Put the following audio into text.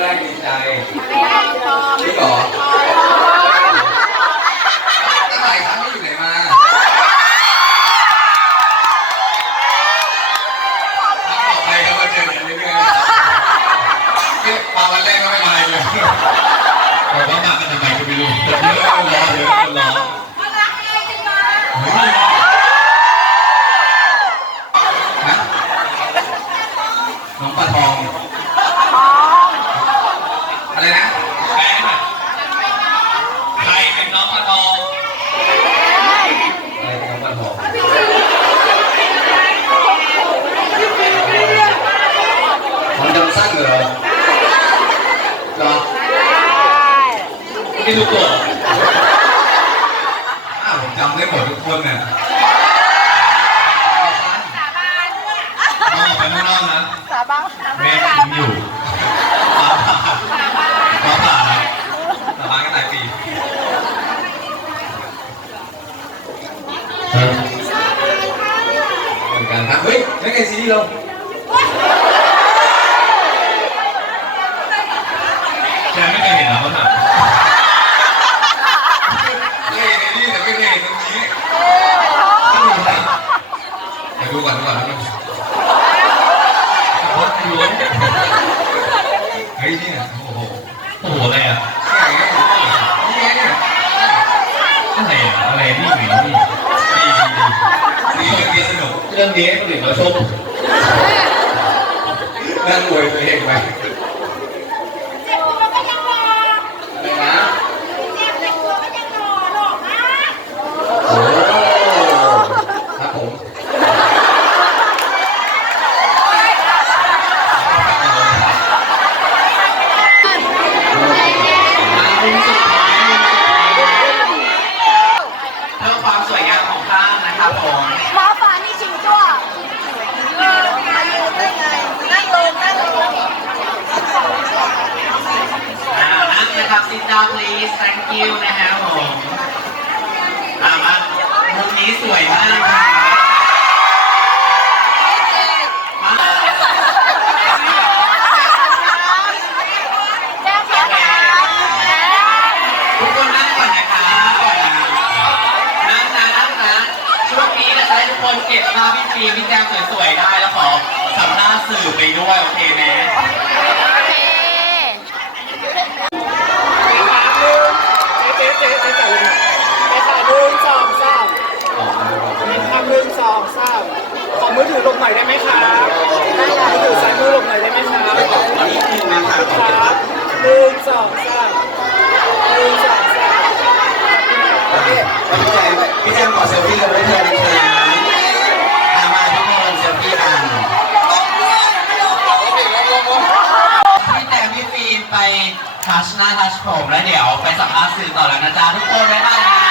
แรกดีใจไม่หรอน้องปลาทอง น้องมาทองปน้องมาทองผมจำสั้นเหรอเหรอไม่ทุกคนอ้าวผมจำได้หมดทุกคนเนี่ยสาบานด้วยนอกไปข้างนอกนะสาบานแม่ผมอยู่ เหมือนกันครับเฮ้ยนั่นไงซีรีส์เราแกไม่เคยเห็นเหรอเขาถามเคยเห็นในนี่แต่ไสนุกเรื่องนี้ให้ค นะครับ sit down please thank you นะครับผมอ่ามามุมนี้สวยมากครับมาทุกคนนั่งก่อนนะครับก่อนนะนั่งนะนั่งนะช่วงนี้เราจะให้ทุกคนเก็บภาพพี่ฟิล์มพี่แจมสวยๆได้แล้วขอสัมภาษณ์สื่อไปด้วยโอเคไหม โอเค เจ๊เจ๊เจ๊จ่ายเลยเจ๊จ่ายหนึ่งสองสามมีคำหนึ่งสองสามขอมือถือลงหน่อยได้ไหมครับมือถือซ้ายมือลงหน่อยได้ไหมครับ นิดนึงนะครับ ครับหนึ่งสองสามหนึ่งสองสาม พี่แจมพี่แจมขอเซลฟี่กับพี่แจมนะครับอามาทุกคนเซลฟี่กัน พี่แจมพี่ฟิล์มไป ทัชหน้าทัชผมแล้วเดี๋ยวไปสัมภาษณ์สื่อต่อแล้วนะจ๊ะทุกคนบ๊ายบ